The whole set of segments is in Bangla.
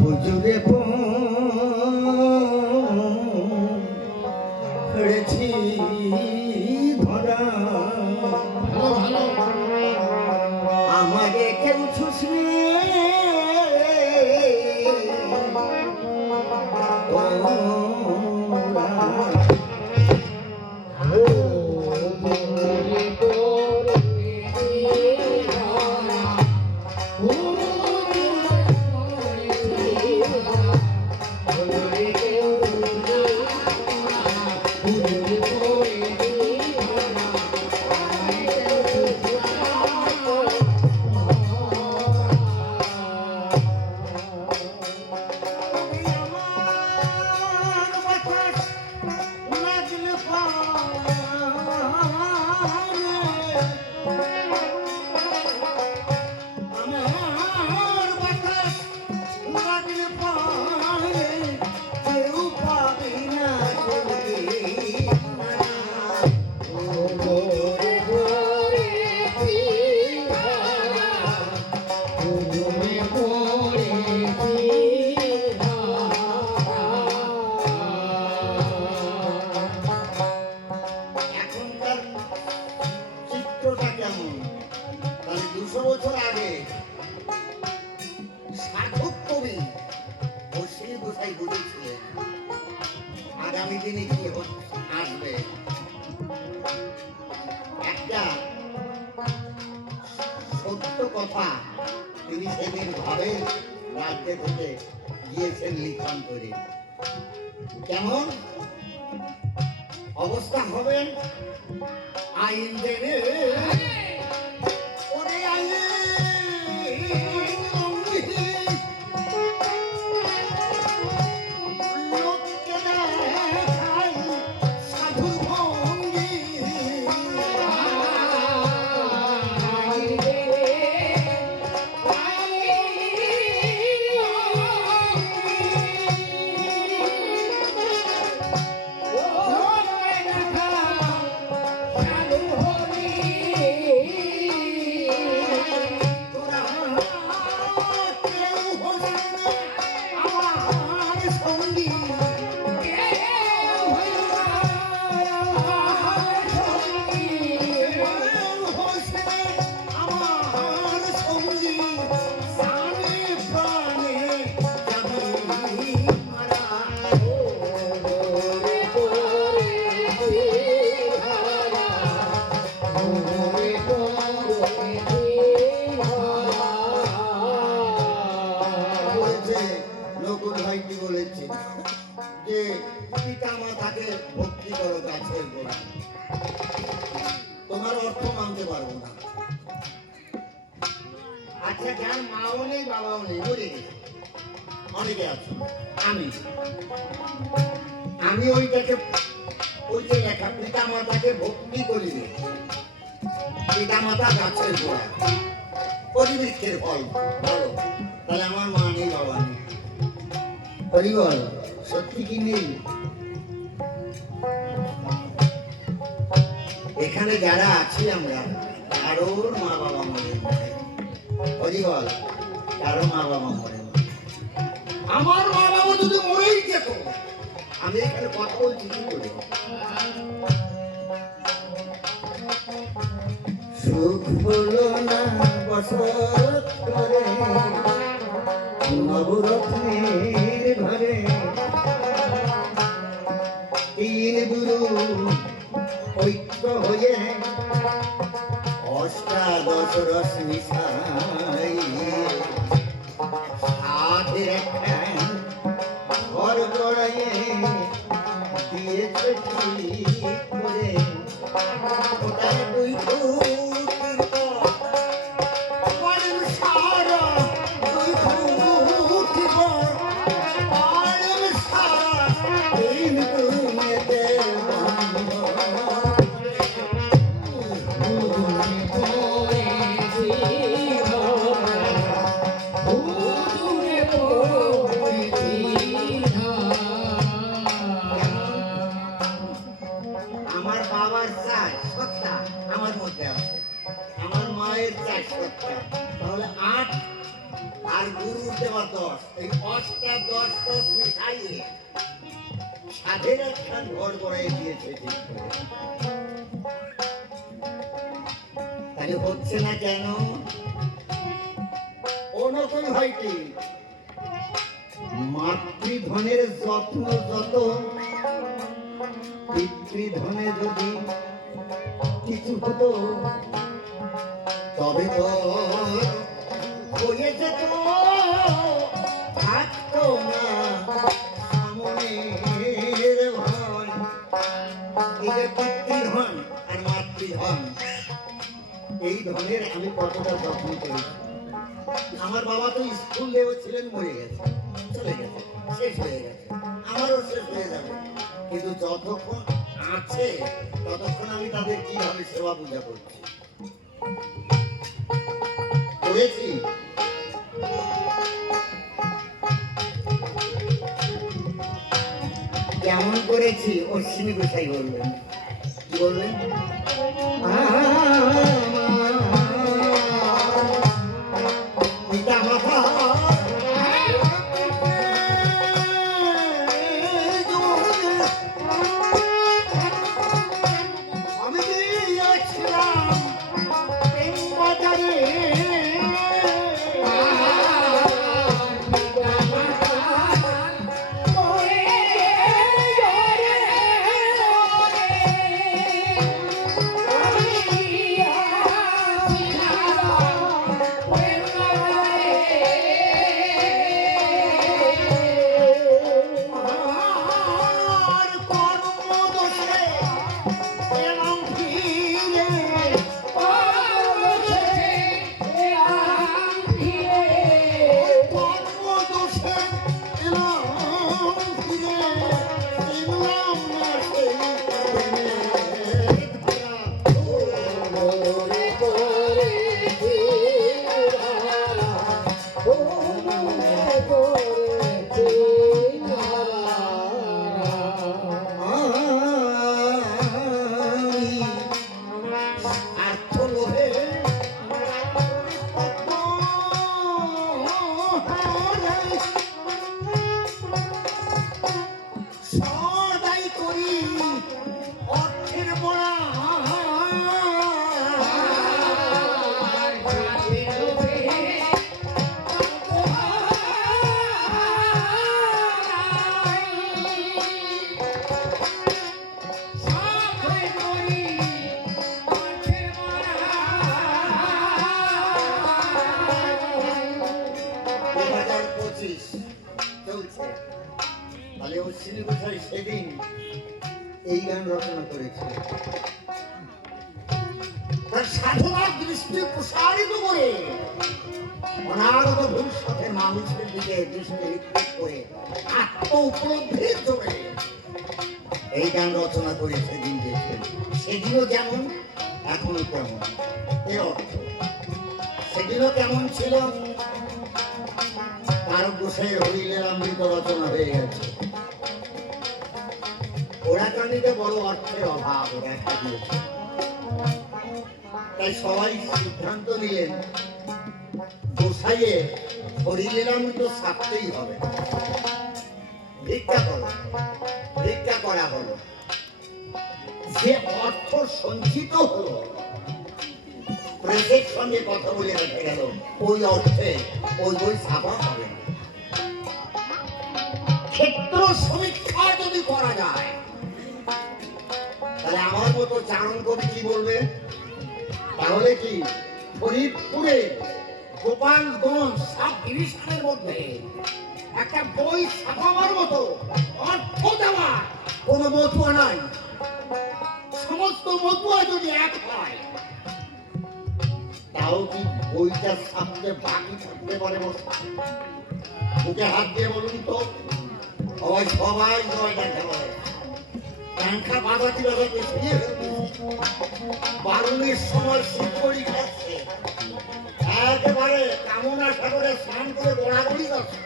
হুজুরে পড়েছি ধরা আমাকে কেউ ছুসবে আগামী দিনে কি আসবে একটা সত্য কথা তিনি সেদিন ভাবে রাজ্য থেকে গিয়েছেন লিখন করে কেমন অবস্থা হবে আইন জেনে যে পিতা মাতাকে ভক্তি করো গাছের গোড়া তোমার অর্থ মানতে পারবো না আচ্ছা যার মাও নেই বাবাও নেই মরে গেছে অনেকে আছে আমি ওইটাকে ওই যে লেখা পিতা মাতাকে ভক্তি করিনি পিতা মাতা গাছের গোড়া পরিবৃক্ষের ফল বলো তাহলে আমার মা নেই বাবা নেই পরিবার সত্যি কি নেই এখানে যারা আছি আমরা কারোর মা বাবা মরে পরিবার কারো মা বাবা মরে আমার মা বাবা যদি মরেই যেত আমি এখানে কথা বলছি কি করে সুখ হলো না বসত করে নবরত্নের ঘরে তিন গুরু ঐক্য হয়ে অষ্টাদশ রস মিশাই সাধের একটা ঘর গড়াইয়ে দিয়েছে ঠিক করে ওটার দুই অষ্টাদশ, এই অষ্টাদশ মিশাইয়ে সাধের একখান ঘর গড়াই দিয়েছে ঠিক করে। তাহলে হচ্ছে না কেন? অনতই হয়টি মাতৃধনের যত্ন যত, পিতৃধনে যদি কিছু হতো তবে তো হয়ে যেত, থাকতো না সামনের ভয়। এই যে পিতৃধন আর মাতৃধন, এই ধনের আমি কতটা যত্ন করেছি। আমার বাবা তো স্কুলেও ছিলেন, মরে গেছে, চলে গেছে, শেষ হয়ে গেছে, আমারও শেষ হয়ে যাবে, কিন্তু যতক্ষণ আছে ততক্ষণ আমি তাদের কিভাবে সেবা পূজা করছি, করেছি। কেমন করেছি অশ্বিনী গোসাই বললেন, কি বললেন? পিতা মাতা আমি গিয়েছিলাম প্রেম বাজারে, চলছে। তাহলে অশ্বিনী গোসাই সেদিন এই গান রচনা করেছে, তার সাধনার দৃষ্টি প্রসারিত করে অনাগত ভবিষ্যতের মানুষের দিকে দৃষ্টি নিক্ষেপ করে আত্ম উপলব্ধির জন্য এই গান রচনা করে সেদিন দেখবেন। সেদিনও যেমন এখনো তেমন, এর অর্থ সেদিনও কেমন ছিল। তার গোসাইয়ের হরিলের অমৃত রচনা হয়ে গেছে, ওরাকান্দিতে বড় অর্থের অভাব দেখা দিয়েছে, তাই সবাই সিদ্ধান্ত নিলেন গোসাইয়ের হরিলের অমৃত ছাপতেই হবে। ভিক্ষা করো, ভিক্ষা করা হলো, যে অর্থ সঞ্চিত হলো প্রেসের সঙ্গে কথা বলে রেখে গেল, ওই অর্থে ওই বই ছাপা হবে না। ক্ষেত্র সমীক্ষা যদি করা যায় তাহলে আমার মতো চারণ কবি কি বলবে, তাহলে কি ফরিদপুরে গোপালগঞ্জ সাব ডিভিশনের মধ্যে একটা বই ছাপাবার মতো অর্থ দেওয়া কোনো মতুয়া নাই। সমস্ত মতুয়া যদি এক হয় তাও কি বইটা ছাপতে বাকি থাকতে পারে? বুকে হাত দিয়ে বলুন তো, সবাই জয়টা খেলা সংখ্যা বাজাতি বাজাতে শুয়ে বারুণের সময় শিবরি খাচ্ছে, একেবারে কামনা সাগরে স্নান করে গোড়াগড়ি করছে,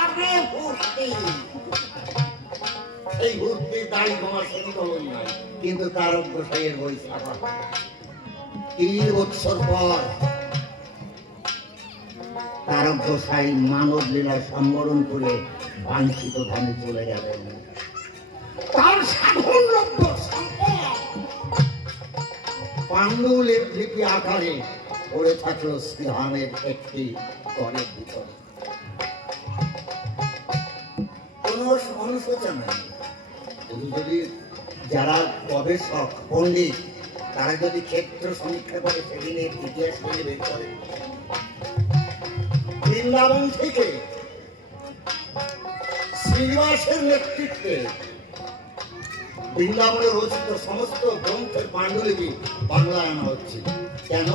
আরে ভর্তি সেই ভর্তি দাড়ি তোমার সেটি কলম নাই, কিন্তু তার গোসাইয়ের বই ছাপা 3 বছর পর তারক গোসাই মানব লীলা সম্বরণ করে বাঞ্ছিত ধামে চলে গেলেন। তার সাধন লব্ধ সম্পদ পাণ্ডু লিপি আকারে পড়ে থাকলো শ্রীধামের একটি ঘরের ভিতরে। কোনো অনুশোচনা নেই। যদি যারা গবেষক পণ্ডিত তারা যদি ক্ষেত্র সমীক্ষা করে সেদিনের ইতিহাস নিয়ে বের করে, বৃন্দাবন থেকে শ্রীনিবাসের নেতৃত্বে বৃন্দাবনে রচিত সমস্ত গ্রন্থের পাণ্ডুলিপি বাংলায় আনা হচ্ছে। কেন?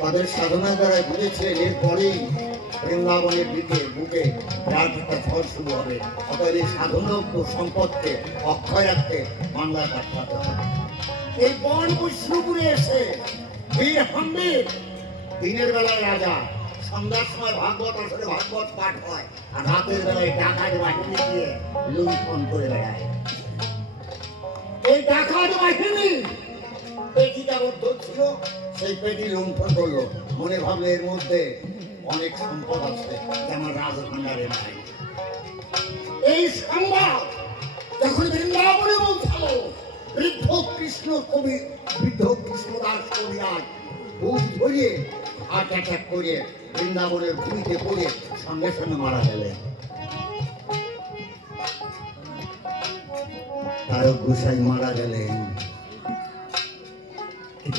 তাদের সাধনা দ্বারা বুঝেছিলেন এরপরেই বৃন্দাবনের বুকে বিরাট একটা ঝড় শুরু হবে। অতএব এই সাধনজ্ঞ সম্পদকে অক্ষয় রাখতে বাংলায় পাঠাতে হবে। এই বন বৈষ্ণবপুরে এসে বীর হাম্বির দিনের বেলায় রাজা, সন্ধ্যার সময় ভাগবত আসলে ভাগবত পাঠ হয়, আর রাতের বেলায় ডাকাত বাহিনী দিয়ে লুণ্ঠন করে বেড়ায়। এই ডাকাত বাহিনী পেটিটা বদ্ধ ছিল, সেই পেটি লুণ্ঠন করলো। মনে ভাবলে এর মধ্যে অনেক সম্পদ আছে যেমন রাজভাণ্ডারে নাই। এই সংবাদ যখন বৃন্দাবনে পৌঁছালো, বৃদ্ধ কৃষ্ণদাস কবিরাজ বুক ধরিয়ে হার্ট অ্যাটাক করে বৃন্দাবনের ভূমিতে পড়ে সঙ্গে সঙ্গে মারা গেলেন। তারক গোসাই মারা গেলেন।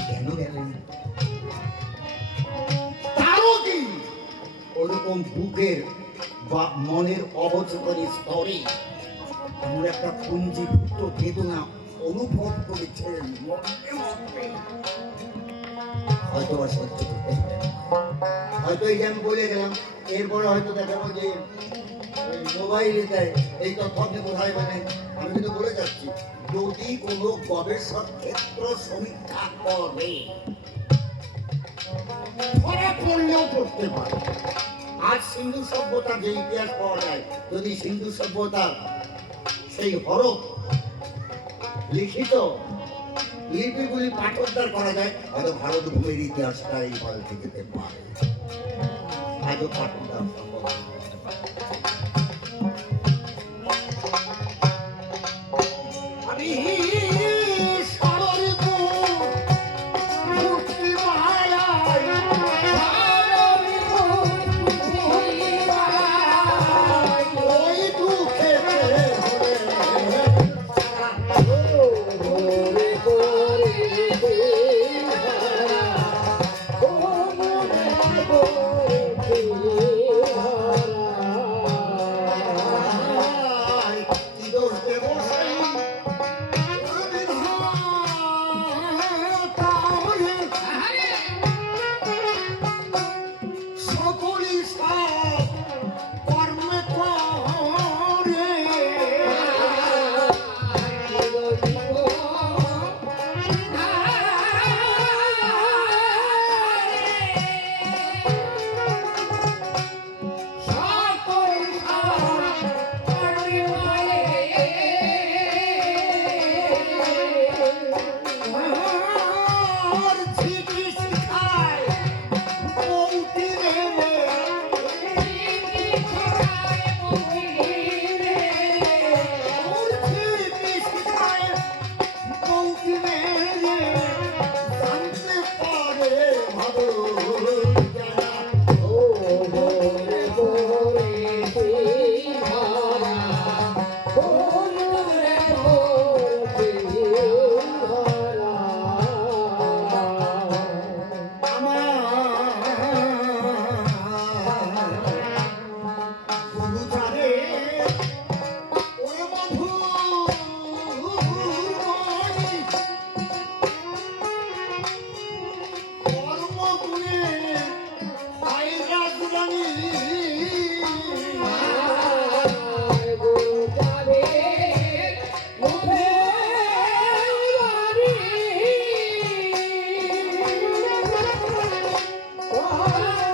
কেন গেলেন? তারও কি ওরকম বুকের বা মনের অবচেতন স্তরে এমন একটা পুঞ্জীভূত বেদনা অনুভব করেছেন, হয়তো বা সহ্য করতে পারেন। হয়তো এই যে আমি বলে গেলাম, এরপরে হয়তো দেখাবো যে মোবাইলে দেয় এই তথ্য আপনি কোথায় পাবেন। আমি কিন্তু বলে যাচ্ছি, যদি কোনো গবেষক ক্ষেত্র সমীক্ষা করে ধরা পড়লেও পড়তে পারে। আজ সিন্ধু সভ্যতার যে ইতিহাস পাওয়া যায়, যদি সিন্ধু সভ্যতার সেই হরফ লিখিত লিপিগুলি পাঠোদ্ধার করা যায়, হয়তো ভারত ভূমির ইতিহাসটাই পাল্টে যেতে পারে। আজও পাঠোদ্ধার সম্ভব। Oh